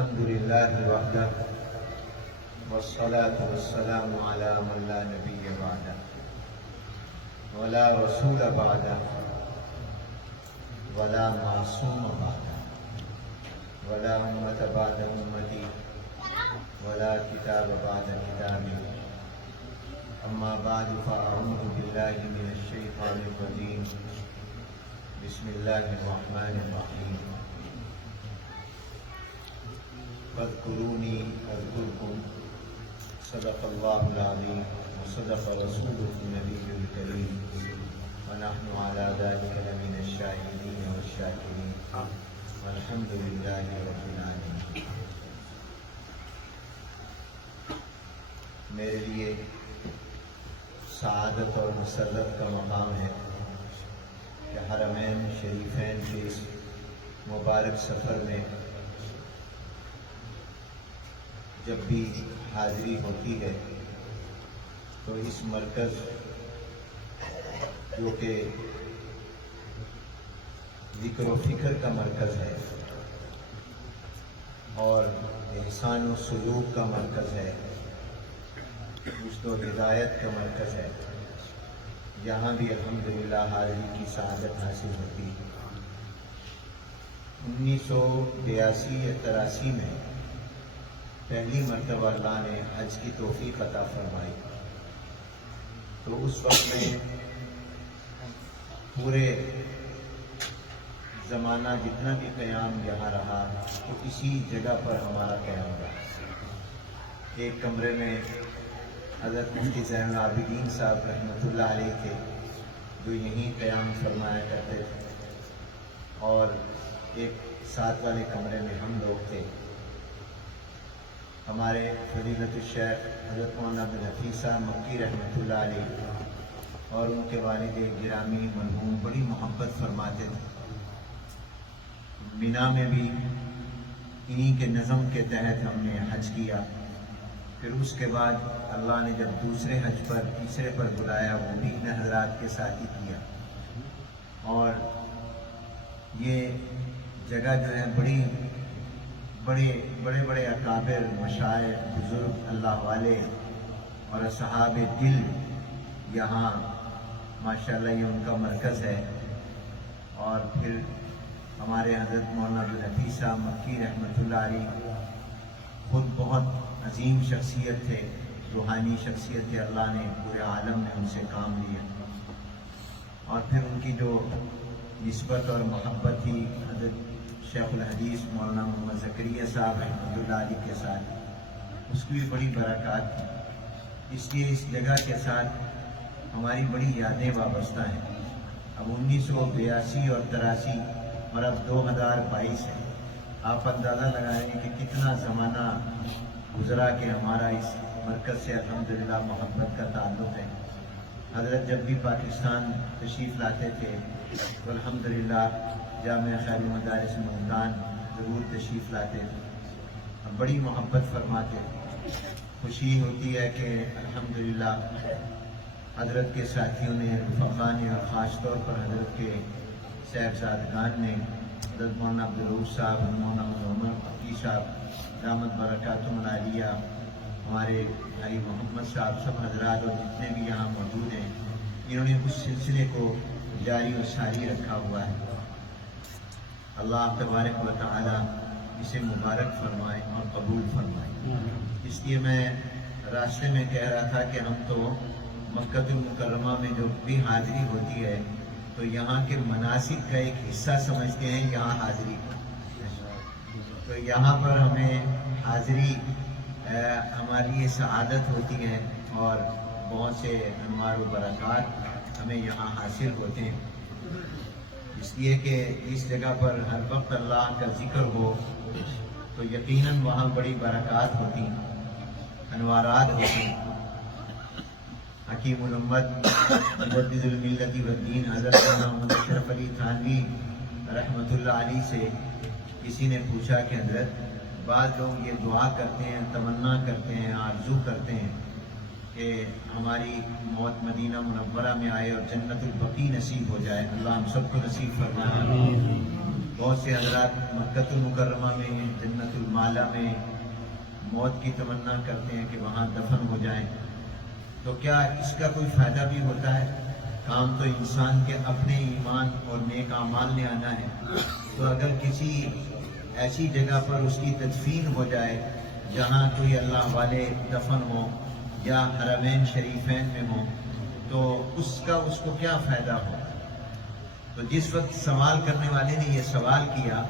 الحمد لله وحده والصلاة والسلام على من لا نبي بعده ولا رسول بعده ولا معصوم بعده ولا أمة بعد أمتي ولا كتاب بعد كتابي أما بعد فأعوذ بالله من الشيطان الرجيم بسم الله الرحمن الرحيم فاذكروني أذكركم صدق الله العظيم وصدق رسوله النبي الكريم ونحن على ذلك لمن الشاهدين والشاكرين والحمد لله رب العالمين۔ میرے لیے سعادت اور مسرت کا مقام ہے کہ حرمین شریفین کے اس مبارک سفر میں جب بھی حاضری ہوتی ہے تو اس مرکز جو کہ ذکر و فکر کا مرکز ہے اور احسان و سلوک کا مرکز ہے، رشد و ہدایت کا مرکز ہے، یہاں بھی الحمدللہ حاضری کی سعادت حاصل ہوتی ہے۔ 1982 یا 83 میں پہلی مرتبہ اللہ نے حج کی توفیق عطا فرمائی، تو اس وقت میں پورے زمانہ جتنا بھی قیام یہاں رہا تو اسی جگہ پر ہمارا قیام رہا۔ ایک کمرے میں حضرت مفتی زین العابدین صاحب رحمۃ اللہ علیہ تھے جو یہیں قیام فرمایا کرتے تھے، اور ایک ساتھ والے کمرے میں ہم لوگ تھے۔ ہمارے فضیلت الشیخ حضرت مولانا عبد الحفیظ صاحب مکی رحمۃ اللہ علیہ اور ان کے والد گرامی مرحوم بڑی محبت فرماتے تھے۔ مینا میں بھی انہی کے نظم کے تحت ہم نے حج کیا، پھر اس کے بعد اللہ نے جب دوسرے حج پر تیسرے پر بلایا وہ بھی ان حضرات کے ساتھ ہی کیا، اور یہ جگہ جو ہے بڑے اکابر مشائخ بزرگ اللہ والے اور اصحاب دل یہاں ماشاءاللہ یہ ان کا مرکز ہے۔ اور پھر ہمارے حضرت مولانا عبد الحفیظ صاحب مکی رحمۃ اللہ علیہ خود بہت عظیم شخصیت تھے، روحانی شخصیت تھے، اللہ نے پورے عالم میں ان سے کام لیا۔ اور پھر ان کی جو نسبت اور محبت تھی حضرت شیخ الحدیث مولانا محمد زکریا صاحب رحمۃ اللہ علیہ کے ساتھ، اس کی بھی بڑی برکات تھی۔ اس لیے اس جگہ کے ساتھ ہماری بڑی یادیں وابستہ ہیں۔ اب 1982 اور 83 اور اب 2022 ہے، آپ اندازہ لگا رہے ہیں کہ کتنا زمانہ گزرا کہ ہمارا اس مرکز سے الحمدللہ محبت کا تعلق ہے۔ حضرت جب بھی پاکستان تشریف لاتے تھے تو الحمدللہ جامعہ خیر مدارس ملتان ضرور تشریف لاتے تھے، بڑی محبت فرماتے تھے۔ خوشی ہوتی ہے کہ الحمدللہ حضرت کے ساتھیوں نے، رفقا نے، اور خاص طور پر حضرت کے صاحبزادگان نے، حضرت مولانا عبدالرؤوف صاحب، مولانا عمر مکی صاحب دامت برکاتہم العالیہ، ہمارے بھائی محمد صاحب، سب حضرات اور جتنے بھی یہاں موجود ہیں، انہوں نے اس سلسلے کو جاری و ساری رکھا ہوا ہے۔ اللہ تبارک و تعالی اسے مبارک فرمائے اور قبول فرمائے۔ اس لیے میں راستے میں کہہ رہا تھا کہ ہم تو مکہ المکرمہ میں جو بھی حاضری ہوتی ہے تو یہاں کے مناسک کا ایک حصہ سمجھتے ہیں یہاں حاضری کو، تو یہاں پر ہمیں حاضری ہماری یہ سعادت ہوتی ہے اور بہت سے انوار و برکات ہمیں یہاں حاصل ہوتے ہیں۔ اس لیے کہ اس جگہ پر ہر وقت اللہ کا ذکر ہو تو یقیناً وہاں بڑی برکات ہوتی، انوارات ہوتی۔ حکیم الامت مجدد الملت والدین حضرت محمد اشرف علی تھانوی رحمۃ اللہ علیہ سے کسی نے پوچھا کہ حضرت بعض لوگ یہ دعا کرتے ہیں، تمنا کرتے ہیں، آرزو کرتے ہیں کہ ہماری موت مدینہ منورہ میں آئے اور جنت البقیع نصیب ہو جائے، اللہ ہم سب کو نصیب فرمائے۔ بہت سے حضرات مکۃ المکرمہ میں، جنت المعلا میں موت کی تمنا کرتے ہیں کہ وہاں دفن ہو جائیں، تو کیا اس کا کوئی فائدہ بھی ہوتا ہے؟ کام تو انسان کے اپنے ایمان اور نیک اعمال نے آنا ہے، تو اگر کسی ایسی جگہ پر اس کی تدفین ہو جائے جہاں کوئی اللہ والے دفن ہو یا حرمین شریفین میں ہو، تو اس کو کیا فائدہ ہو؟ تو جس وقت سوال کرنے والے نے یہ سوال کیا،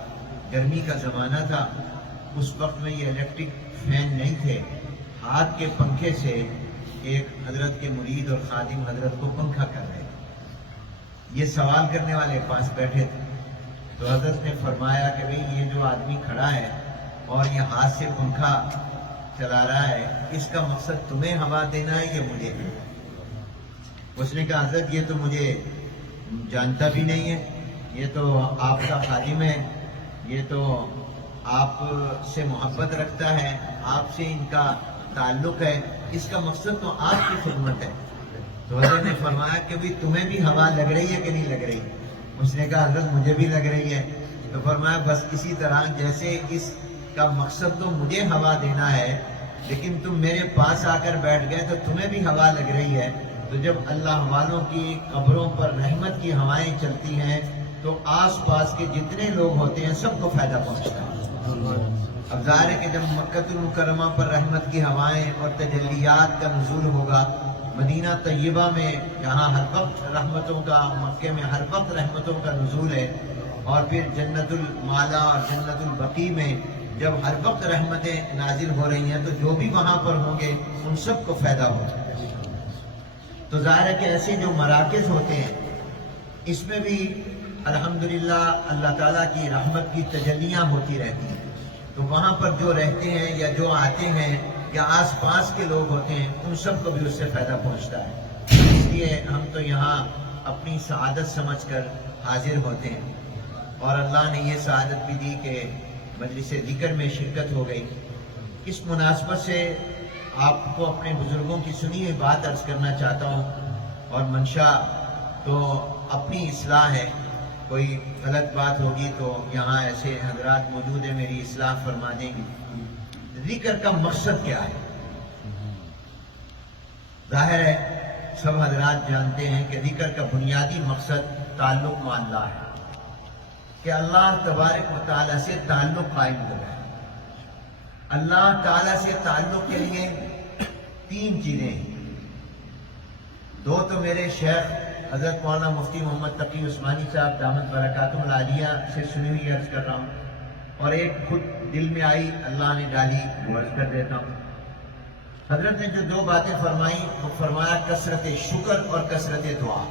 گرمی کا زمانہ تھا، اس وقت میں یہ الیکٹرک فین نہیں تھے، ہاتھ کے پنکھے سے ایک حضرت کے مرید اور خادم حضرت کو پنکھا کر رہے تھے۔ یہ سوال کرنے والے پاس بیٹھے تھے، تو حضرت نے فرمایا کہ بھئی یہ جو آدمی کھڑا ہے اور یہ ہاتھ سے پنکھا چلا رہا ہے، اس کا مقصد تمہیں ہوا دینا ہے یا مجھے؟ اس نے کہا حضرت یہ تو مجھے جانتا بھی نہیں ہے، یہ تو آپ کا خادم ہے، یہ تو آپ سے محبت رکھتا ہے، آپ سے ان کا تعلق ہے، اس کا مقصد تو آپ کی خدمت ہے۔ تو حضرت نے فرمایا کہ بھی تمہیں بھی ہوا لگ رہی ہے کہ نہیں لگ رہی؟ اس نے کہا حضرت مجھے بھی لگ رہی ہے۔ تو فرمایا بس اسی طرح جیسے اس کا مقصد تو مجھے ہوا دینا ہے، لیکن تم میرے پاس آ کر بیٹھ گئے تو تمہیں بھی ہوا لگ رہی ہے، تو جب اللہ والوں کی قبروں پر رحمت کی ہوائیں چلتی ہیں تو آس پاس کے جتنے لوگ ہوتے ہیں سب کو فائدہ پہنچتا ہے۔ اب ظاہر ہے کہ جب مکۃ المکرمہ پر رحمت کی ہوائیں اور تجلیات کا نزول ہوگا، مدینہ طیبہ میں جہاں ہر وقت رحمتوں کا، مکے میں ہر وقت رحمتوں کا نزول ہے، اور پھر جنت المعلا اور جنت البقیع میں جب ہر وقت رحمتیں نازل ہو رہی ہیں، تو جو بھی وہاں پر ہوں گے ان سب کو فائدہ ہوگا۔ تو ظاہر ہے کہ ایسے جو مراکز ہوتے ہیں اس میں بھی الحمدللہ اللہ تعالیٰ کی رحمت کی تجلیاں ہوتی رہتی ہیں، تو وہاں پر جو رہتے ہیں یا جو آتے ہیں یا آس پاس کے لوگ ہوتے ہیں ان سب کو بھی اس سے فائدہ پہنچتا ہے۔ اس لیے ہم تو یہاں اپنی سعادت سمجھ کر حاضر ہوتے ہیں، اور اللہ نے یہ سعادت بھی دی کہ مجلس ذکر میں شرکت ہو گئی۔ اس مناسبت سے آپ کو اپنے بزرگوں کی سنی ہوئی بات عرض کرنا چاہتا ہوں، اور منشا تو اپنی اصلاح ہے، کوئی غلط بات ہوگی تو یہاں ایسے حضرات موجود ہیں میری اصلاح فرما دیں گے۔ ذکر کا مقصد کیا ہے؟ ظاہر ہے سب حضرات جانتے ہیں کہ ذکر کا بنیادی مقصد تعلق مع اللہ ہے، کہ اللہ تبارک و تعالیٰ سے تعلق قائم کرنا ہے۔ اللہ تعالیٰ سے تعلق کے لیے تین چیزیں ہیں، دو تو میرے شیخ حضرت مولانا مفتی محمد تقی عثمانی صاحب دامت برکاتہ العالیہ سے سنی ہوئی عرض کر رہا ہوں، اور ایک خود دل میں آئی اللہ نے ڈالی وہ عرض کر دیتا ہوں۔ حضرت نے جو دو باتیں فرمائی وہ فرمایا کثرت شکر اور کثرت دعا۔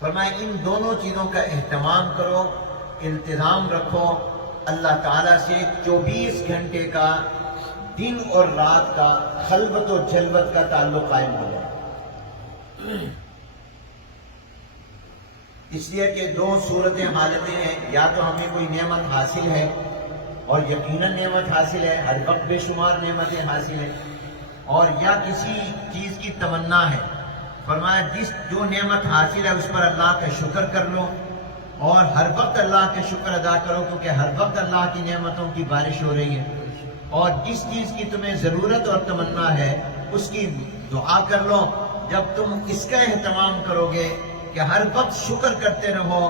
فرمایا ان دونوں چیزوں کا اہتمام کرو، التزام رکھو، اللہ تعالیٰ سے 24 گھنٹے کا دن اور رات کا خلوت و جلوت کا تعلق قائم ہو جائے۔ اس لیے کہ دو صورتیں حالتیں ہیں، یا تو ہمیں کوئی نعمت حاصل ہے اور یقیناً نعمت حاصل ہے، ہر وقت بے شمار نعمتیں حاصل ہیں، اور یا کسی چیز کی تمنا ہے۔ فرمایا جو نعمت حاصل ہے اس پر اللہ کا شکر کر لو، اور ہر وقت اللہ کا شکر ادا کرو، کیونکہ ہر وقت اللہ کی نعمتوں کی بارش ہو رہی ہے، اور جس چیز کی تمہیں ضرورت اور تمنا ہے اس کی دعا کر لو۔ جب تم اس کا اہتمام کرو گے کہ ہر وقت شکر کرتے رہو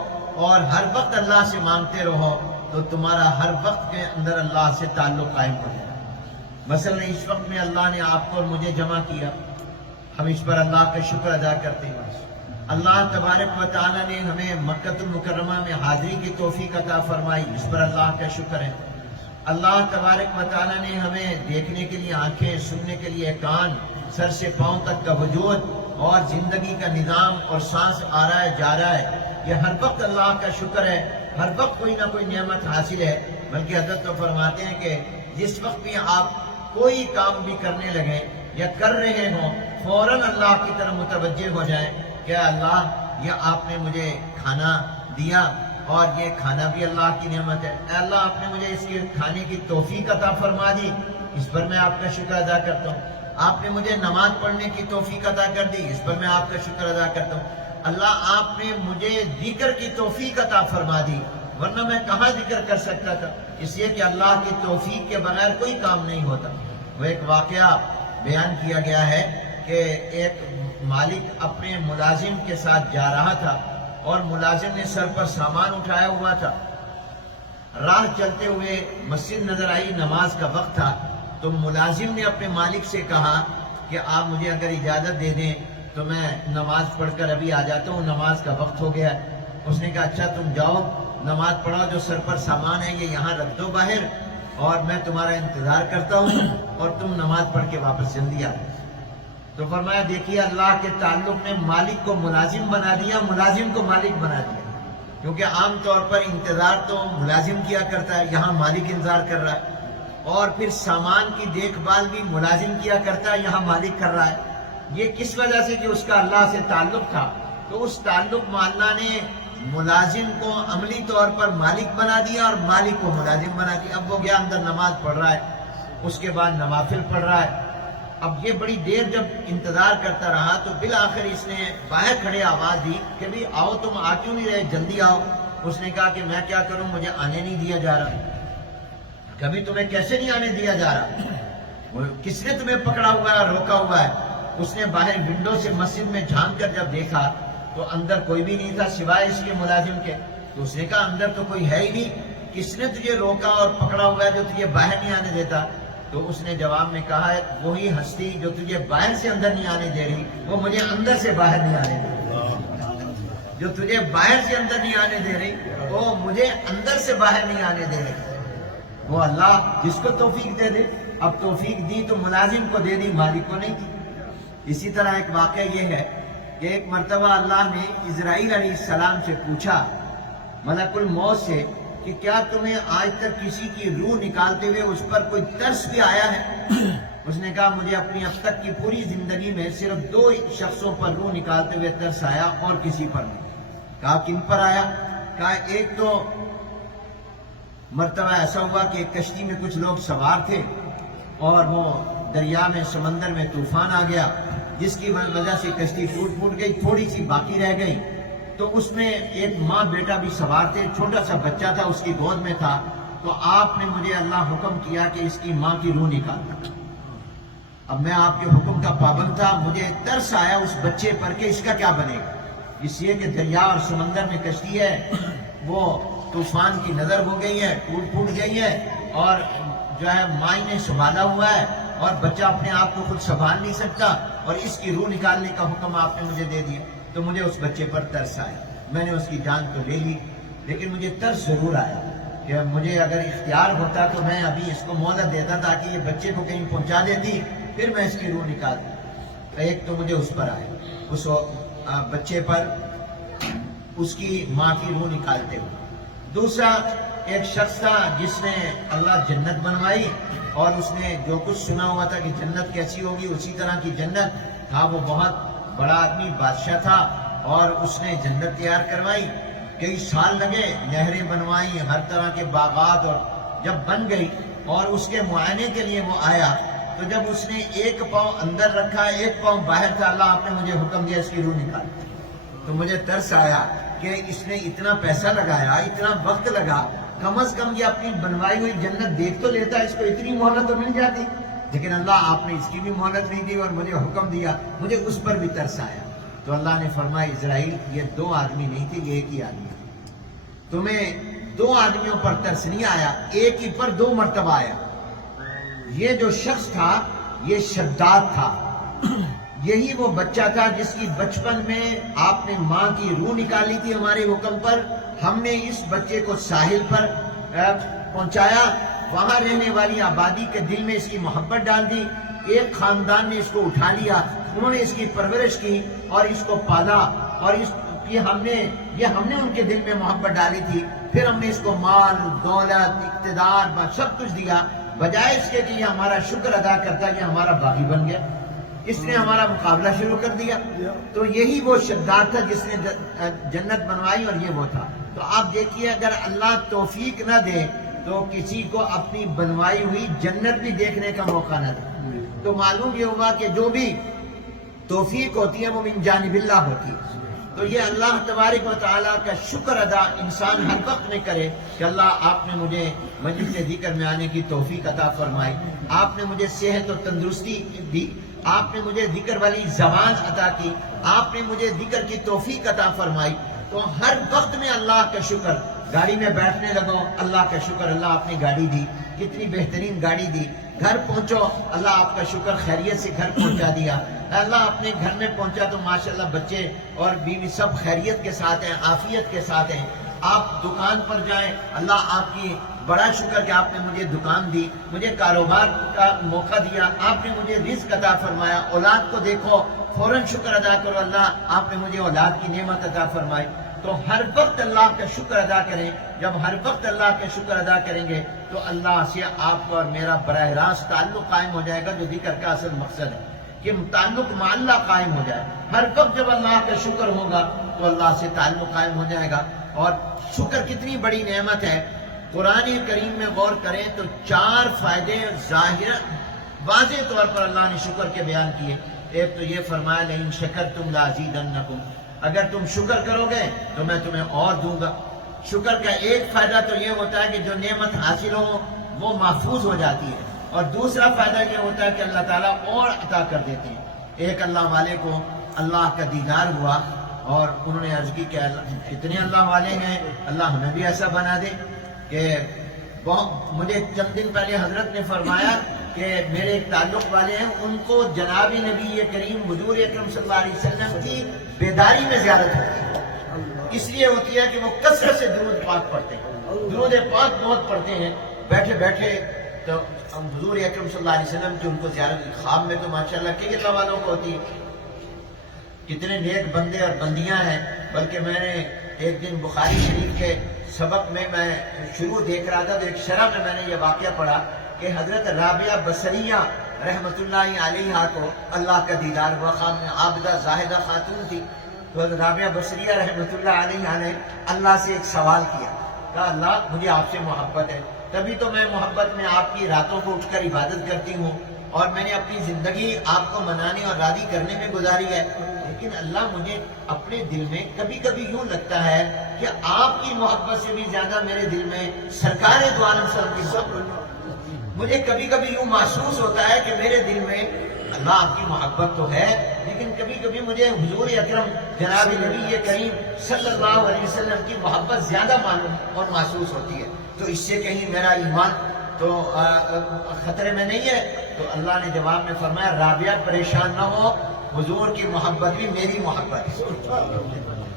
اور ہر وقت اللہ سے مانگتے رہو، تو تمہارا ہر وقت کے اندر اللہ سے تعلق قائم ہو جائے۔ مثلا اس وقت میں اللہ نے آپ کو اور مجھے جمع کیا، ہم اس پر اللہ کا شکر ادا کرتے ہیں۔ اللہ تبارک و تعالیٰ نے ہمیں مکۃ المکرمہ میں حاضری کی توفیق عطا فرمائی، اس پر اللہ کا شکر ہے۔ اللہ تبارک و تعالیٰ نے ہمیں دیکھنے کے لیے آنکھیں، سننے کے لیے کان، سر سے پاؤں تک کا وجود اور زندگی کا نظام اور سانس آ رہا ہے جا رہا ہے، یہ ہر وقت اللہ کا شکر ہے۔ ہر وقت کوئی نہ کوئی نعمت حاصل ہے، بلکہ حضرت تو فرماتے ہیں کہ جس وقت بھی آپ کوئی کام بھی کرنے لگیں یا کر رہے ہوں، فوراً اللہ کی طرف متوجہ ہو جائیں کہ اللہ یہ آپ نے مجھے کھانا دیا اور یہ کھانا بھی اللہ کی نعمت ہے، اے اللہ آپ نے مجھے اس کے کھانے کی توفیق عطا فرما دی، اس پر میں آپ کا شکر ادا کرتا ہوں۔ آپ نے مجھے نماز پڑھنے کی توفیق عطا کر دی، اس پر میں آپ کا شکر ادا کرتا ہوں۔ اللہ آپ نے مجھے ذکر کی توفیق عطا فرما دی، ورنہ میں کہاں ذکر کر سکتا تھا، اس لیے کہ اللہ کی توفیق کے بغیر کوئی کام نہیں ہوتا۔ وہ ایک واقعہ بیان کیا گیا ہے کہ ایک مالک اپنے ملازم کے ساتھ جا رہا تھا اور ملازم نے سر پر سامان اٹھایا ہوا تھا۔ راہ چلتے ہوئے مسجد نظر آئی، نماز کا وقت تھا، تو ملازم نے اپنے مالک سے کہا کہ آپ مجھے اگر اجازت دے دیں تو میں نماز پڑھ کر ابھی آ جاتا ہوں، نماز کا وقت ہو گیا ہے۔ اس نے کہا اچھا تم جاؤ، نماز پڑھو، جو سر پر سامان ہے یہ یہاں رکھ دو باہر، اور میں تمہارا انتظار کرتا ہوں اور تم نماز پڑھ کے واپس جلدی آ۔ تو فرمایا دیکھیے اللہ کے تعلق نے مالک کو ملازم بنا دیا، ملازم کو مالک بنا دیا، کیونکہ عام طور پر انتظار تو ملازم کیا کرتا ہے، یہاں مالک انتظار کر رہا ہے، اور پھر سامان کی دیکھ بھال بھی ملازم کیا کرتا ہے، یہاں مالک کر رہا ہے۔ یہ کس وجہ سے کہ اس کا اللہ سے تعلق تھا، تو اس تعلق میں اللہ نے ملازم کو عملی طور پر مالک بنا دیا اور مالک کو ملازم بنا دیا۔ اب وہ گیا اندر نماز پڑھ رہا ہے، اس کے بعد نوافل پڑھ رہا ہے۔ اب یہ بڑی دیر جب انتظار کرتا رہا تو بالآخر اس نے باہر کھڑے آواز دی کہ بھی آؤ، تم آ کیوں نہیں رہے، جلدی آؤ۔ اس نے کہا کہ میں کیا کروں، مجھے آنے نہیں دیا جا رہا۔ کبھی تمہیں کیسے نہیں آنے دیا جا رہا، کس نے تمہیں پکڑا ہوا ہے، روکا ہوا ہے؟ اس نے باہر ونڈو سے مسجد میں جھانک کر جب دیکھا تو اندر کوئی بھی نہیں تھا سوائے اس کے ملازم کے۔ تو اس نے کہا اندر تو کوئی ہے ہی نہیں، کس نے تجھے روکا اور پکڑا ہوا ہے جو تجھے باہر نہیں آنے دیتا؟ تو اس نے جواب میں کہا ہے وہی ہستی جو تجھے باہر سے اندر نہیں آنے دے رہی، وہ مجھے اندر سے باہر نہیں آنے دے رہی۔ جو تجھے باہر سے اندر نہیں آنے دے رہی وہ مجھے اندر سے باہر نہیں آنے دے رہی۔ وہ اللہ جس کو توفیق دے دے، اب توفیق دی تو ملازم کو دے دی، مالک کو نہیں دی۔ اسی طرح ایک واقعہ یہ ہے کہ ایک مرتبہ اللہ نے اسرائیل علیہ السلام سے پوچھا، ملک الموت سے، کہ کیا تمہیں آج تک کسی کی روح نکالتے ہوئے اس پر کوئی ترس بھی آیا ہے؟ اس نے کہا مجھے اپنی اب تک کی پوری زندگی میں صرف 2 شخصوں پر روح نکالتے ہوئے ترس آیا اور کسی پر نہیں۔ کہا کن پر آیا؟ کہا ایک تو مرتبہ ایسا ہوا کہ ایک کشتی میں کچھ لوگ سوار تھے اور وہ دریا میں، سمندر میں طوفان آ گیا، جس کی وجہ سے کشتی ٹوٹ گئی، تھوڑی سی باقی رہ گئی۔ تو اس میں ایک ماں بیٹا بھی سوار تھے، چھوٹا سا بچہ تھا اس کی گود میں تھا۔ تو آپ نے مجھے اللہ حکم کیا کہ اس کی ماں کی روح نکالنا۔ اب میں آپ کے حکم کا پابند تھا، مجھے ترس آیا اس بچے پر کہ اس کا کیا بنے گا، اس لیے کہ دریا اور سمندر میں کشتی ہے، وہ طوفان کی نظر ہو گئی ہے، ٹوٹ گئی ہے، اور جو ہے مائی نے سنبھالا ہوا ہے اور بچہ اپنے آپ کو خود سنبھال نہیں سکتا، اور اس کی روح نکالنے کا حکم آپ نے مجھے دے دیا۔ تو مجھے اس بچے پر ترس آیا، میں نے اس کی جان تو لے لی، لیکن مجھے ترس ضرور آیا کہ مجھے اگر اختیار ہوتا تو میں ابھی اس کو مہلت دیتا تاکہ یہ بچے کو کہیں پہنچا دیتی، پھر میں اس کی روح نکالتا۔ ایک تو مجھے اس پر آیا، اس بچے پر اس کی ماں کی روح نکالتے ہوئے۔ دوسرا ایک شخص تھا جس نے اللہ جنت بنوائی، اور اس نے جو کچھ سنا ہوا تھا کہ جنت کیسی ہوگی اسی طرح کی جنت تھا، وہ بہت بڑا آدمی، بادشاہ تھا، اور اس نے جنت تیار کروائی، کئی سال لگے، نہریں بنوائی، ہر طرح کے باغات، اور جب بن گئی اور اس کے معائنے کے لیے وہ آیا تو جب اس نے ایک پاؤں اندر رکھا، ایک پاؤں باہر تھا، اللہ آپ نے مجھے حکم دیا اس کی روح نکال۔ تو مجھے ترس آیا کہ اس نے اتنا پیسہ لگایا، اتنا وقت لگا، کم از کم یہ اپنی بنوائی ہوئی جنت دیکھ تو لیتا، اس کو اتنی مہلت تو مل جاتی، لیکن اللہ آپ نے اس کی بھی مہلت نہیں دی اور مجھے حکم دیا، مجھے اس پر بھی ترس آیا۔ تو اللہ نے فرمایا اسرائیل یہ 2 آدمی نہیں تھے، یہ ایک ہی آدمی تھا، تمہیں 2 آدمیوں پر ترس نہیں آیا، ایک ہی پر 2 مرتبہ آیا۔ یہ جو شخص تھا یہ شداد تھا، یہی وہ بچہ تھا جس کی بچپن میں آپ نے ماں کی روح نکالی تھی ہمارے حکم پر، ہم نے اس بچے کو ساحل پر پہنچایا، وہاں رہنے والی آبادی کے دل میں اس کی محبت ڈال دی، ایک خاندان نے اس کو اٹھا لیا، انہوں نے اس کی پرورش کی اور اس کو پالا، اور ہم نے ان کے دل میں محبت ڈالی تھی، پھر ہم نے اس کو مال، دولت، اقتدار، سب کچھ دیا، بجائے اس کے کہ یہ ہمارا شکر ادا کرتا کہ ہمارا باغی بن گیا، اس نے ہمارا مقابلہ شروع کر دیا۔ تو یہی وہ شداد تھا جس نے جنت بنوائی، اور یہ وہ تھا۔ تو آپ دیکھیے اگر اللہ توفیق نہ دے تو کسی کو اپنی بنوائی ہوئی جنت بھی دیکھنے کا موقع نہ دے، تو معلوم یہ ہوا کہ جو بھی توفیق ہوتی ہے وہ من جانب اللہ ہوتی ہے۔ تو تو یہ اللہ تبارک و تعالیٰ کا شکر ادا انسان ہر وقت میں کرے کہ اللہ آپ نے مجھے مجلس ذکر میں آنے کی توفیق عطا فرمائی، آپ نے مجھے صحت اور تندرستی دی، آپ نے مجھے ذکر والی زبان عطا کی، آپ نے مجھے ذکر کی توفیق عطا فرمائی۔ تو ہر وقت میں اللہ کا شکر، گاڑی میں بیٹھنے لگو اللہ کا شکر، اللہ آپ نے گاڑی دی، کتنی بہترین گاڑی دی، گھر پہنچو اللہ آپ کا شکر خیریت سے گھر پہنچا دیا، اللہ اپنے گھر میں پہنچا تو ماشاءاللہ بچے اور بیوی سب خیریت کے ساتھ ہیں، عافیت کے ساتھ ہیں۔ آپ دکان پر جائیں، اللہ آپ کی بڑا شکر کہ آپ نے مجھے دکان دی، مجھے کاروبار کا موقع دیا، آپ نے مجھے رزق عطا فرمایا، اولاد کو دیکھو فوراً شکر ادا کرو اللہ آپ نے مجھے اولاد کی نعمت عطا فرمائی۔ تو ہر وقت اللہ کا شکر ادا کریں، جب ہر وقت اللہ کا شکر ادا کریں گے تو اللہ سے آپ کو اور میرا براہ راست تعلق قائم ہو جائے گا، جو ذکر کا اصل مقصد ہے کہ تعلق مع اللہ قائم ہو جائے۔ ہر وقت جب اللہ کا شکر ہوگا تو اللہ سے تعلق قائم ہو جائے گا۔ اور شکر کتنی بڑی نعمت ہے، قرآن کریم میں غور کریں تو 4 فائدے ظاہر واضح طور پر اللہ نے شکر کے بیان کیے۔ ایک تو یہ فرمایا لئن شکرتم لازیدنکم، اگر تم شکر کرو گے تو میں تمہیں اور دوں گا۔ شکر کا ایک فائدہ تو یہ ہوتا ہے کہ جو نعمت حاصل ہو وہ محفوظ ہو جاتی ہے، اور دوسرا فائدہ یہ ہوتا ہے کہ اللہ تعالیٰ اور عطا کر دیتے ہیں۔ ایک اللہ والے کو اللہ کا دیدار ہوا اور انہوں نے عرض کی کہ کتنے اللہ والے ہیں، اللہ ہمیں بھی ایسا بنا دے کہ مجھے چند دن پہلے حضرت نے فرمایا کہ میرے ایک تعلق والے ہیں، ان کو جناب نبی کریم حضور اکرم صلی اللہ علیہ وسلم کی بیداری میں زیارت ہوتی ہے، اس لیے ہوتی ہے کہ وہ کثرت سے درود پاک پڑھتے ہیں، درود پاک بہت پڑھتے ہیں بیٹھے بیٹھے۔ تو حضور اکرم صلی اللہ علیہ وسلم کی ان کو زیارت خواب میں تو ماشاءاللہ کئی اللہ والوں کو ہوتی ہے، کتنے نیک بندے اور بندیاں ہیں۔ بلکہ میں نے ایک دن بخاری شریف کے سبق میں شروع دیکھ رہا تھا تو ایک شرح میں نے یہ واقعہ پڑھا کہ حضرت رابعہ بصریہ رحمۃ اللہ علیہا کو اللہ کا دیدار ہوا، عابدہ زاہدہ خاتون تھی۔ تو حضرت رابعہ بصریہ رحمۃ اللہ علیہا نے اللہ سے ایک سوال کیا، کہا اللہ مجھے آپ سے محبت ہے، تبھی تو میں محبت میں آپ کی راتوں کو اٹھ کر عبادت کرتی ہوں اور میں نے اپنی زندگی آپ کو منانے اور راضی کرنے میں گزاری ہے، لیکن اللہ مجھے اپنے دل میں کبھی کبھی یوں لگتا ہے کہ آپ کی محبت سے بھی زیادہ میرے دل میں سرکار دو عالم صلی اللہ علیہ وسلم، مجھے کبھی کبھی یوں محسوس ہوتا ہے کہ میرے دل میں اللہ آپ کی محبت تو ہے، لیکن کبھی کبھی مجھے حضور اکرم جناب نبی کریم صلی اللہ علیہ وسلم کی محبت زیادہ معلوم اور محسوس ہوتی ہے۔ تو اس سے کہیں میرا ایمان تو خطرے میں نہیں ہے؟ تو اللہ نے جواب میں فرمایا رابعہ پریشان نہ ہو، حضور کی محبت بھی میری محبت ہے،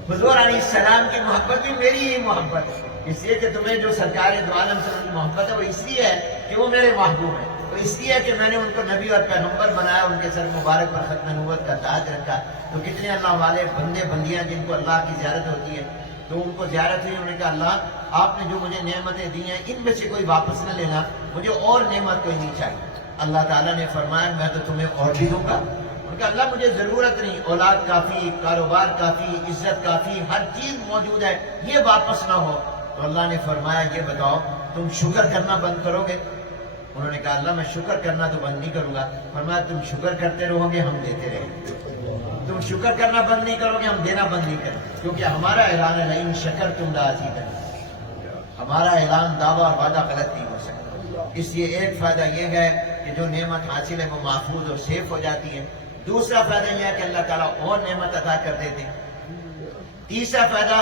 حضور علیہ السلام کی محبت بھی میری ہی محبت ہے، اس لیے کہ تمہیں جو سرکار دو عالم سے ان کی محبت ہے وہ اس لیے ہے کہ وہ میرے محبوب ہیں، تو اس لیے کہ میں نے ان کو نبی اور پیغمبر بنایا، ان کے سر مبارک پر ختم نبوت کا تاج رکھا۔ تو کتنے اللہ والے بندے بندیاں جن کو اللہ کی زیارت ہوتی ہے، تو ان کو زیارت ہوئی، انہوں نے کہا اللہ آپ نے جو مجھے نعمتیں دی ہیں ان میں سے کوئی واپس نہ لینا، مجھے اور نعمت کوئی نہیں چاہیے۔ اللہ تعالیٰ نے فرمایا میں تو تمہیں اور بھی دوں گا۔ ان کا اللہ مجھے ضرورت نہیں، اولاد کافی، کاروبار کافی، عزت کافی، ہر چیز موجود ہے، یہ واپس نہ ہو۔ تو اللہ نے فرمایا یہ بتاؤ تم شکر کرنا بند کرو گے؟ انہوں نے کہا اللہ میں شکر کرنا تو بند نہیں کروں گا۔ فرمایا تم شکر کرتے رہو گے ہم دیتے رہیں گے، تم شکر کرنا بند نہیں کرو گے ہم دینا بند نہیں کریں گے، کیونکہ ہمارا اعلان ہے لئن شکرتم لازیدنکم، ہمارا اعلان دعویٰ اور وعدہ غلط نہیں ہو سکتا۔ اس لیے ایک فائدہ یہ ہے کہ جو نعمت حاصل ہے وہ محفوظ اور سیف ہو جاتی ہے۔ دوسرا فائدہ یہ ہے کہ اللہ تعالیٰ اور نعمت عطا کر دیتے ہیں۔ تیسرا فائدہ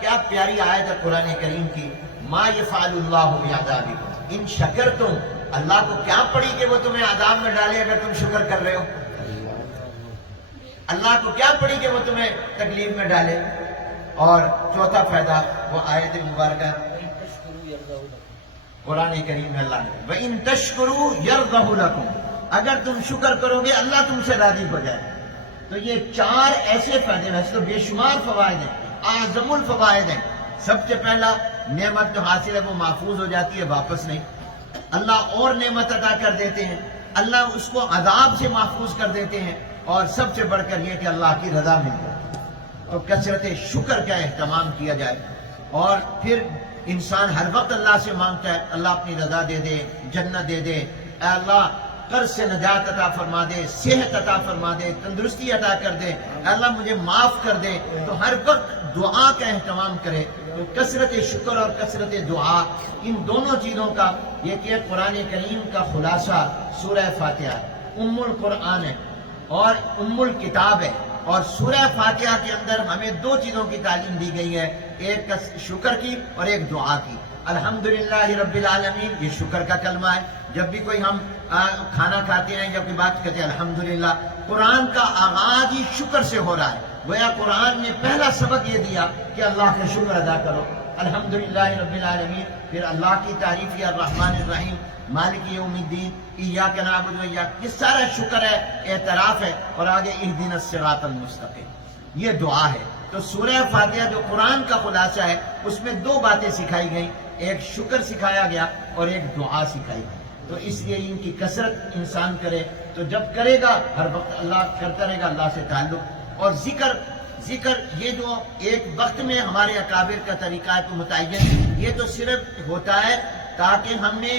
کیا پیاری آیت ہے قرآن کریم کی، ما یفعل اللہ بعذابکم ان شکرتم، اللہ کو کیا پڑی کہ وہ تمہیں عذاب میں ڈالے اگر تم شکر کر رہے ہو، اللہ کو کیا پڑی کہ وہ تمہیں تکلیف میں ڈالے۔ اور چوتھا فائدہ وہ آیت مبارکہ قرآن کریم میں اللہ نے وَإِن تَشْكُرُوا يَرْضَهُ لَكُمْ، اگر تم شکر کرو گے اللہ تم سے راضی ہو جائے۔ تو یہ 4 ایسے فائدے، ویسے تو بے شمار فوائد ہیں، اعظم الفوائد ہیں۔ سب سے پہلا نعمت جو حاصل ہے وہ محفوظ ہو جاتی ہے، واپس نہیں، اللہ اور نعمت عطا کر دیتے ہیں، اللہ اس کو عذاب سے محفوظ کر دیتے ہیں، اور سب سے بڑھ کر یہ کہ اللہ کی رضا مل جائے۔ تو کثرت شکر کا اہتمام کیا جائے، اور پھر انسان ہر وقت اللہ سے مانگتا ہے اللہ اپنی رضا دے دے، جنت دے دے، اے اللہ قرض سے نجات عطا فرما دے، صحت عطا فرما دے، تندرستی عطا کر دے، اللہ مجھے معاف کر دے، تو ہر وقت دعا کا اہتمام کرے۔ تو کثرت شکر اور کثرت دعا، ان دونوں چیزوں کا یہ کہ قرآن کریم کا خلاصہ سورہ فاتحہ ام القرآن ہے اور ام الکتاب ہے، اور سورہ فاتحہ کے اندر ہمیں دو چیزوں کی تعلیم دی گئی ہے، ایک شکر کی اور ایک دعا کی۔ الحمدللہ رب العالمین یہ شکر کا کلمہ ہے، جب بھی کوئی ہم کھانا کھاتے ہیں یا کوئی بات کرتے ہیں الحمدللہ، قرآن کا آغاز ہی شکر سے ہو رہا ہے، گویا قرآن نے پہلا سبق یہ دیا کہ اللہ کا شکر ادا کرو، الحمدللہ رب العالمین، پھر اللہ کی تعریف ہے، الرحمن الرحیم، مالک یوم الدین، ایاک نعبد و ایاک، یہ سارا شکر ہے، اعتراف ہے، اور آگے اہدنا الصراط المستقیم، یہ دعا ہے۔ تو سورہ فاتحہ جو قرآن کا خلاصہ ہے، اس میں دو باتیں سکھائی گئیں، ایک شکر سکھایا گیا اور ایک دعا سکھائی گئی۔ تو اس لیے ان کی کثرت انسان کرے، تو جب کرے گا ہر وقت اللہ کرتا رہے گا، اللہ سے تعلق، اور ذکر یہ جو ایک وقت میں ہمارے اکابر کا طریقہ ہے تو متعین، یہ تو صرف ہوتا ہے تاکہ ہمیں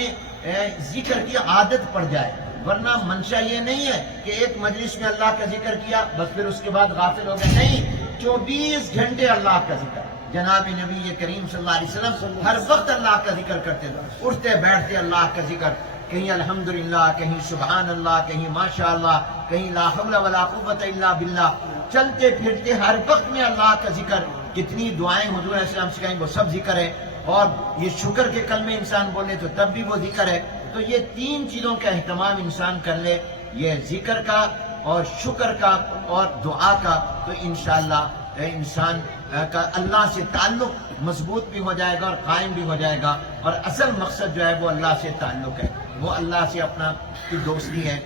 ذکر کی عادت پڑ جائے، ورنہ منشا یہ نہیں ہے کہ ایک مجلس میں اللہ کا ذکر کیا بس پھر اس کے بعد غافل ہو گئے، نہیں، 24 گھنٹے اللہ کا ذکر۔ جناب نبی کریم صلی اللہ علیہ وسلم ہر وقت اللہ کا ذکر کرتے تھے، اٹھتے بیٹھتے اللہ کا ذکر، کہیں الحمدللہ، کہیں سبحان اللہ، کہیں ماشاءاللہ، کہیں لا حول ولا قوت الا باللہ، چلتے پھرتے ہر وقت میں اللہ کا ذکر۔ کتنی دعائیں حضور علیہ السلام سکھائیں، وہ سب ذکر ہے، اور یہ شکر کے کلمے انسان بولے تو تب بھی وہ ذکر ہے۔ تو یہ تین چیزوں کا اہتمام انسان کر لے، یہ ذکر کا اور شکر کا اور دعا کا، تو انشاءاللہ انسان کا اللہ سے تعلق مضبوط بھی ہو جائے گا اور قائم بھی ہو جائے گا، اور اصل مقصد جو ہے وہ اللہ سے تعلق ہے، وہ اللہ سے اپنا کی دوستی ہے۔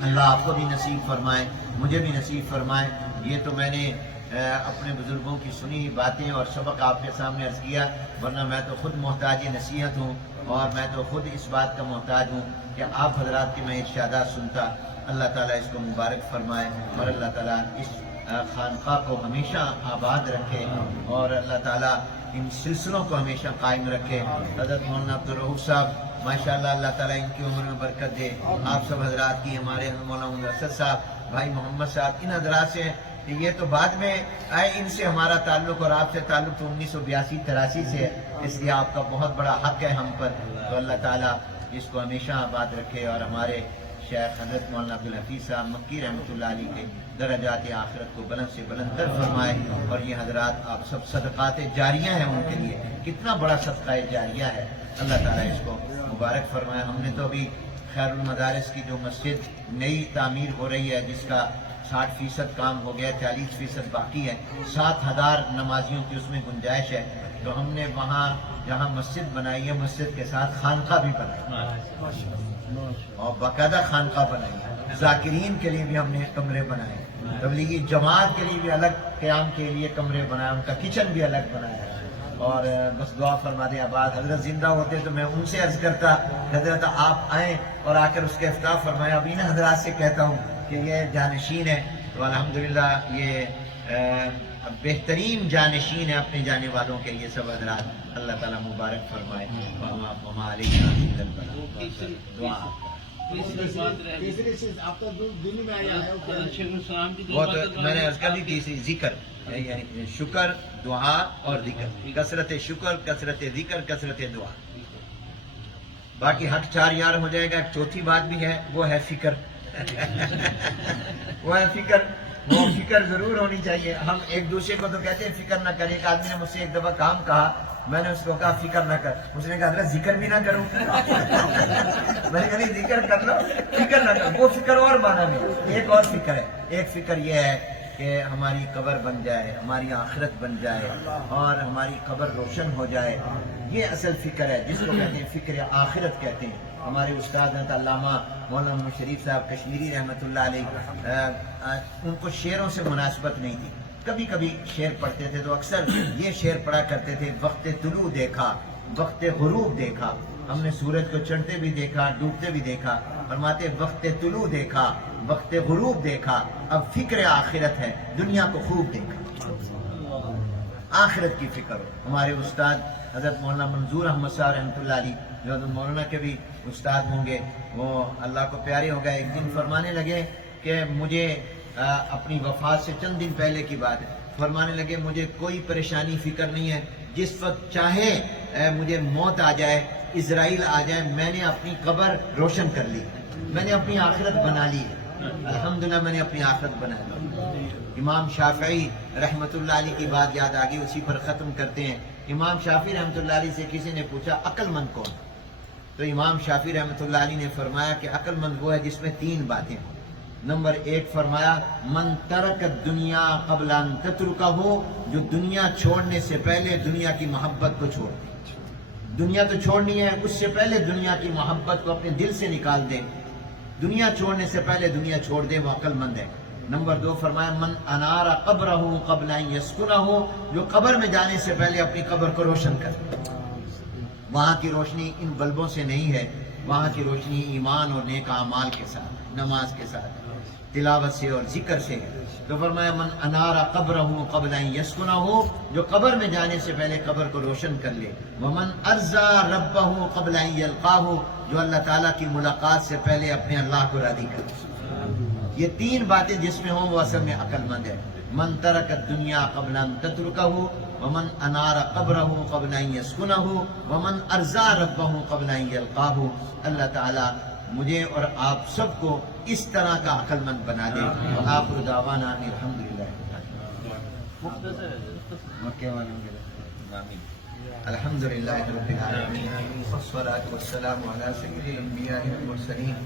اللہ آپ کو بھی نصیب فرمائے، مجھے بھی نصیب فرمائے۔ یہ تو میں نے اپنے بزرگوں کی سنی ہوئی باتیں اور سبق آپ کے سامنے عرض کیا، ورنہ میں تو خود محتاج نصیحت ہوں، اور میں تو خود اس بات کا محتاج ہوں کہ آپ حضرات کی میں ارشادات سنتا۔ اللہ تعالیٰ اس کو مبارک فرمائے، اور اللہ تعالیٰ اس خانقاہ کو ہمیشہ آباد رکھے، اور اللہ تعالیٰ ان سلسلوں کو ہمیشہ قائم رکھے۔ حضرت مولانا عبدالرؤوف صاحب ماشاءاللہ، اللہ تعالیٰ ان کی عمر میں برکت دے، آپ سب حضرات کی، ہمارے مولانا اسد صاحب، بھائی محمد صاحب، ان حضرات سے یہ تو بعد میں آئے، ان سے ہمارا تعلق اور آپ سے تعلق تو 1982-83 سے ہے، اس لیے آپ کا بہت بڑا حق ہے ہم پر۔ تو اللہ تعالیٰ اس کو ہمیشہ آباد رکھے، اور ہمارے شیخ حضرت مولانا عبدالحفیظ صاحب مکی رحمۃ اللہ علیہ کے درجات آخرت کو بلند سے بلند تر فرمائے، اور یہ حضرات آپ سب صدقات جاریہ ہیں ان کے لیے، کتنا بڑا صدقہ جاریہ ہے، اللہ تعالیٰ اس کو مبارک فرمائے۔ ہم نے تو ابھی خیر المدارس کی جو مسجد نئی تعمیر ہو رہی ہے، جس کا 60% کام ہو گیا، 40% باقی ہے، 7000 نمازیوں کی اس میں گنجائش ہے، تو ہم نے وہاں جہاں مسجد بنائی ہے، مسجد کے ساتھ خانقاہ بھی بنائی، اور باقاعدہ خانقاہ بنائی ہے، ذاکرین کے لیے بھی ہم نے کمرے بنائے، تبلیغی جماعت کے لیے بھی الگ قیام کے لیے کمرے بنائے، ان کا کچن بھی الگ بنایا ہے۔ اور بس دعا فرما دیں آباد، حضرت زندہ ہوتے تو میں ان سے عرض کرتا حضرت آپ آئیں اور آ کر اس کے افتتاح فرمائیں، ابھی ان حضرات سے کہتا ہوں کہ یہ جانشین ہے، تو الحمدللہ یہ بہترین جانشین ہے اپنے جانے والوں کے، یہ سب حضرات، اللہ تعالیٰ مبارک فرمائے۔ وہ تو میں نے عرض کر دی، تیسری ذکر، یعنی شکر، دعا اور ذکر، کثرت شکر، کثرت ذکر، کثرت دعا۔ باقی حق 4 یار ہو جائے گا۔ ایک چوتھی بات بھی ہے، وہ ہے فکر وہ ہے فکر، وہ فکر ضرور ہونی چاہیے۔ ہم ایک دوسرے کو تو کہتے ہیں فکر نہ کریں، ایک آدمی نے مجھ سے ایک دفعہ کام کہا، میں نے اس کو کہا فکر نہ کر، اس نے کہا حضرت ذکر بھی نہ کروں میں نے کہا نہیں، ذکر کر لو، فکر نہ کرو، وہ فکر اور مانا بھی، ایک اور فکر ہے، ایک فکر یہ ہے کہ ہماری قبر بن جائے، ہماری آخرت بن جائے، اور ہماری قبر روشن ہو جائے، یہ اصل فکر ہے، جس کو کہتے ہیں فکر آخرت کہتے ہیں۔ ہمارے استاد حضرت علامہ مولانا محمد شریف صاحب کشمیری رحمۃ اللہ علیہ، ان کو شعروں سے مناسبت نہیں تھی، کبھی کبھی شعر پڑھتے تھے تو اکثر یہ شعر پڑھا کرتے تھے، وقت طلوع دیکھا، وقت غروب دیکھا، ہم نے سورج کو چڑھتے بھی دیکھا، ڈوبتے بھی دیکھا، فرماتے وقت طلوع دیکھا، وقت غروب دیکھا، اب فکر آخرت ہے، دنیا کو خوب دیکھا، آخرت کی فکر ہو۔ ہمارے استاد حضرت مولانا منظور احمد صاحب رحمۃ اللہ علیہ جو مولانا کے بھی استاد ہوں گے وہ اللہ کو پیارے ہو گئے. ایک دن فرمانے لگے کہ مجھے اپنی وفات سے چند دن پہلے کی بات ہے، فرمانے لگے مجھے کوئی پریشانی فکر نہیں ہے، جس وقت چاہے مجھے موت آ جائے، اسرائیل آ جائے، میں نے اپنی قبر روشن کر لی، میں نے اپنی آخرت بنا لی ہے. الحمدللہ میں نے اپنی آخرت بنا لی. امام شافعی رحمۃ اللہ علیہ کی بات یاد آ گئی، اسی پر ختم کرتے ہیں. امام شافعی رحمۃ اللہ علیہ سے کسی نے پوچھا عقل مند کون؟ تو امام شافعی رحمۃ اللہ علیہ نے فرمایا کہ عقل مند وہ ہے جس میں 3 باتیں ہوں. نمبر 1 فرمایا من ترک الدنیا قبل ان تترکہ، جو دنیا چھوڑنے سے پہلے دنیا کی محبت کو چھوڑ دے. دنیا تو چھوڑنی ہے، اس سے پہلے دنیا کی محبت کو اپنے دل سے نکال دے. دنیا چھوڑنے سے پہلے دنیا چھوڑ دے، وہ عقل مند ہے. نمبر 2 فرمایا من انار قبرہ قبل ان یسکنہ، جو قبر میں جانے سے پہلے اپنی قبر کو روشن کر. وہاں کی روشنی ان بلبوں سے نہیں ہے، وہاں کی روشنی ایمان اور نیک اعمال کے ساتھ، نماز کے ساتھ، تلاوت سے اور ذکر سے ہے. تو فرمایا من انار قبرہ قبل ان یسکنہ، جو قبر میں جانے سے پہلے قبر کو روشن کر لے. ومن ارضى ربہ قبل ان یلقاہ، جو اللہ تعالیٰ کی ملاقات سے پہلے اپنے اللہ کو راضی کرے. یہ 3 باتیں جس میں ہوں وہ اصل میں عقل مند ہے. من ترک الدنیا قبل ان تترکہ، ومن انار قبرہ قبل ان یسکنہ، ومن ارضى ربہ قبل ان یلقاہ. اللہ تعالیٰ مجھے اور آپ سب کو اس طرح کا عقل مند بنا دے. وآخر دعوانا الحمدللہ. الحمدللہ رب العالمین، والصلاة والسلام علی سید الانبیاء والمرسلین.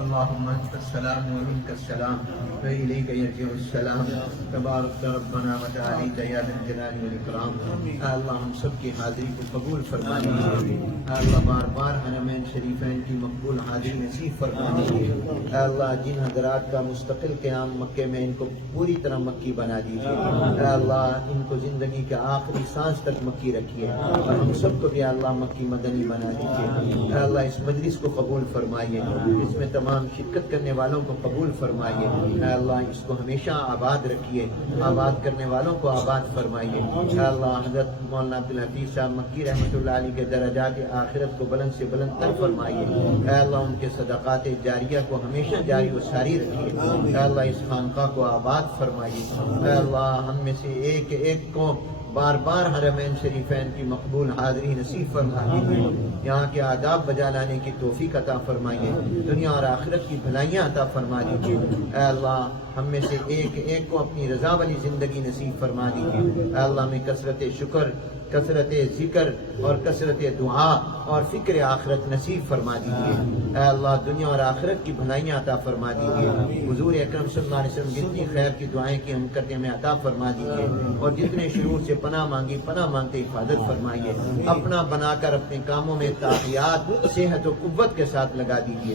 اللہم انت السلام و منک السلام و الیک یرجع السلام. تبارک ربنا و تعالیت یا ذا الجلال والاکرام. اے اللہ ہم سب کی حاضری کو قبول فرما لیجیے. اے اللہ بار بار حرمین شریفین کی مقبول حاضری نصیب فرما لیجیے. اے اللہ جن حضرات کا مستقل قیام مکے میں، ان کو پوری طرح مکی بنا دیجیے. اے اللہ ان کو زندگی کے آخری سانس تک مکی رکھیے، اور ہم سب کو بھی اللہ مکی مدنی بنا دیجیے. اے اللہ اس مجلس کو قبول فرمائیے، اس میں تمام شرکت کرنے والوں کو قبول فرمائیے. اے اللہ اس کو ہمیشہ آباد رکھیے، آباد کرنے والوں کو آباد فرمائیے. اے اللہ حضرت مولانا عبدالحفیظ صاحب مکی رحمۃ اللہ علیہ کے درجات آخرت کو بلند سے بلند تر فرمائیے. اے اللہ ان کے صدقات جاریہ کو ہمیشہ جاری و ساری رکھیے. اے اللہ اس خانقاہ کو آباد فرمائیے. اے اللہ ہم میں سے ایک ایک کو بار بار حرمین شریفین کی مقبول حاضری نصیب فرما دیجیے. یہاں کے آداب بجا لانے کی توفیق عطا فرمائیے. دنیا اور آخرت کی بھلائیاں عطا فرما دیجیے. اے اللہ ہم میں سے ایک ایک کو اپنی رضا والی زندگی نصیب فرما دیجیے. اے اللہ میں کثرت شکر، کثرت ذکر اور کثرت دعا اور فکر آخرت نصیب فرما دیجیے. اے اللہ دنیا اور آخرت کی بھلائیاں عطا فرما دیجیے. حضور اکرم صلی اللہ علیہ وسلم جتنی خیر کی دعائیں کی ہم کرتے ہمیں عطا فرما دیجیے، اور جتنے شرور سے پناہ مانگی پناہ مانگتے حفاظت فرمائیے. اپنا بنا کر اپنے کاموں میں تعقیات صحت و قوت کے ساتھ لگا دیجیے.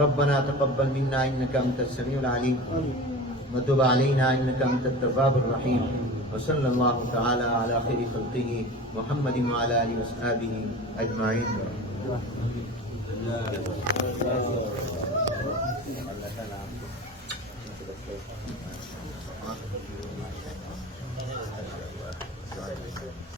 ربنا تقبل منا انک انت السمیع العلیم وتب علینا انک انت التواب الرحیم. وصلی اللہ تعالی علی خیر خلقہ محمد وعلی آلہ وصحبہ اجمعین.